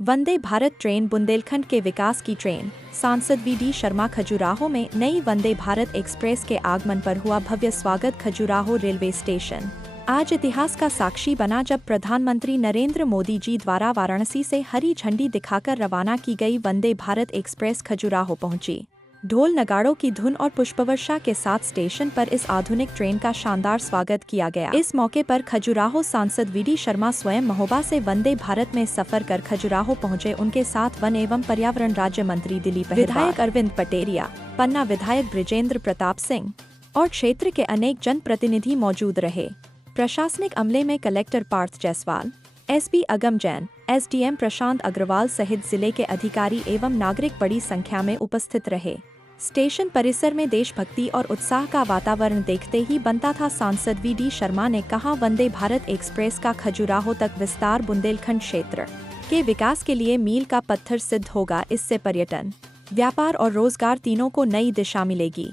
Vande Bharat train Bundelkhand के विकास की train. सांसद वी.डी. शर्मा। खजुराहो में नई वंदे भारत एक्सप्रेस के आगमन पर हुआ भव्य स्वागत। खजुराहो रेलवे स्टेशन आज इतिहास का साक्षी बना जब प्रधानमंत्री नरेंद्र मोदी जी द्वारा वाराणसी से हरी झंडी दिखाकर रवाना की गई वंदे भारत एक्सप्रेस खजुराहो पहुंची। ढोल नगाड़ों की धुन और पुष्पवर्षा के साथ स्टेशन पर इस आधुनिक ट्रेन का शानदार स्वागत किया गया। इस मौके पर खजुराहो सांसद वी.डी. शर्मा स्वयं महोबा से वंदे भारत में सफर कर खजुराहो पहुंचे। उनके साथ वन एवं पर्यावरण राज्य मंत्री दिलीप, विधायक अरविंद पटेरिया, पन्ना विधायक बृजेंद्र प्रताप सिंह और क्षेत्र के अनेक जनप्रतिनिधि मौजूद रहे। प्रशासनिक अमले में कलेक्टर पार्थ जायसवाल, एसपी अगम जैन, एसडीएम प्रशांत अग्रवाल सहित जिले के अधिकारी एवं नागरिक बड़ी संख्या में उपस्थित रहे। स्टेशन परिसर में देशभक्ति और उत्साह का वातावरण देखते ही बनता था। सांसद वी.डी. शर्मा ने कहा, वंदे भारत एक्सप्रेस का खजुराहो तक विस्तार बुंदेलखंड क्षेत्र के विकास के लिए मील का पत्थर सिद्ध होगा। इससे पर्यटन, व्यापार और रोजगार तीनों को नई दिशा मिलेगी।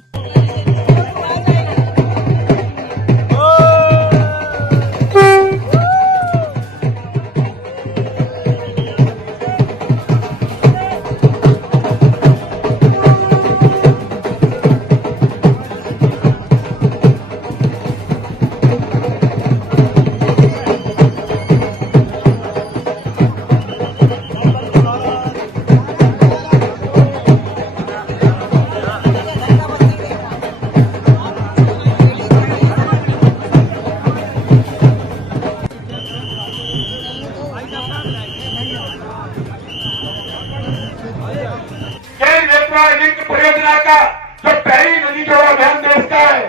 परियोजना का जो पहली नदी जोड़ो अभियान देश का है,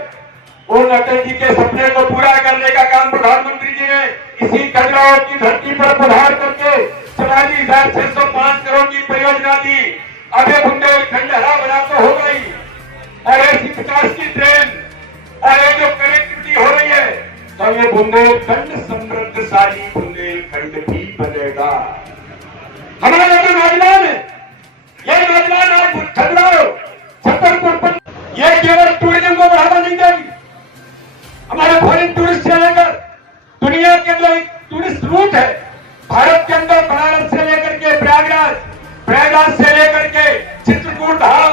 उन अटल जी के सपने को पूरा करने का काम प्रधानमंत्री जी ने इसी खजुराहो की धरती पर पधार करके 44,605 करोड़ की परियोजना दी। अभी बुंदेलखंड हरा भरा तो हो गई, और ऐसी विकास की ट्रेन और ये जो कनेक्टिविटी हो रही है, तो ये बुंदेलखंड समृद्धशाली बुंदेलखंड भी बनेगा। हमारे जो नौजवान है, ये नौजवान आज खजुराहो, छतरपुर पर ये केवल टूरिज्म को बढ़ावा नहीं देगी, हमारे फॉरेन टूरिस्ट से लेकर दुनिया के अंदर एक टूरिस्ट रूट है। भारत के अंदर बनारस से लेकर के प्रयागराज, प्रयागराज से लेकर के चित्रकूट धाम,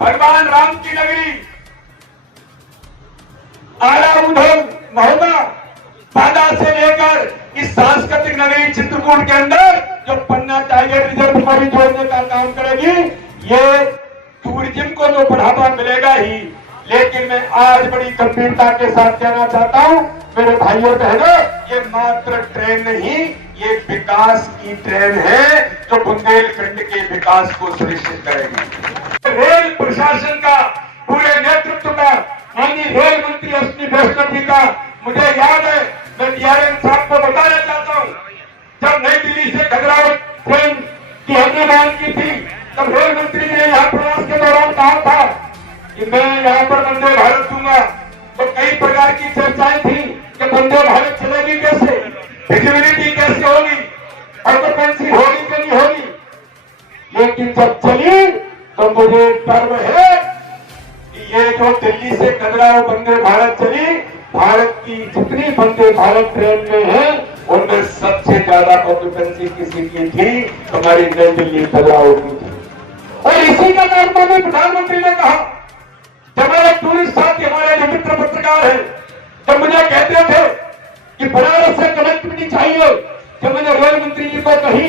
भगवान राम की नगरी, आला उधम महोबा, बादा से लेकर इस सांस्कृतिक नगरी चित्रकूट के अंदर जो पन्ना टाइगर रिजर्व को भी जोड़ने का काम करेगी। ये टूरिज्म को तो बढ़ावा मिलेगा ही, लेकिन मैं आज बड़ी गंभीरता के साथ कहना चाहता हूं, मेरे भाइयों बहनों, ये मात्र ट्रेन नहीं, ये विकास की ट्रेन है जो बुंदेलखंड के विकास को सुनिश्चित करेगी। रेल प्रशासन का, पूरे नेतृत्व का, माननीय रेल मंत्री अश्विनी वैष्णव जी का, मुझे याद है, मैं डीआरएम साहब को बताना चाहता हूं, जब नई दिल्ली से खजुराहो ट्रेन की हमने मांग की थी, तब रेल मंत्री ने यहाँ प्रवास के दौरान कहा था कि मैं यहाँ पर वंदे भारत दूंगा। तो कई प्रकार की चर्चाएं थी कि वंदे भारत चलेगी कैसे, फिजिबिलिटी कैसे होगी, ऑक्यूपेंसी होगी कि नहीं होगी, लेकिन जब चली तो मुझे गर्व है कि ये जो दिल्ली से खजुराहो वंदे भारत चली, भारत की जितनी वंदे भारत ट्रेन में है, उनमें सबसे ज्यादा ऑक्यूपेंसी किसी की थी, हमारी नई दिल्ली खजुराहो की थी। और इसी का कारण माननीय प्रधानमंत्री ने कहा, जब हमारे टूरिस्ट साथी, हमारे जो मित्र पत्रकार हैं, जब मुझे कहते थे कि बनारस से कनेक्टिविटी चाहिए, जब मैंने रेल मंत्री जी को कही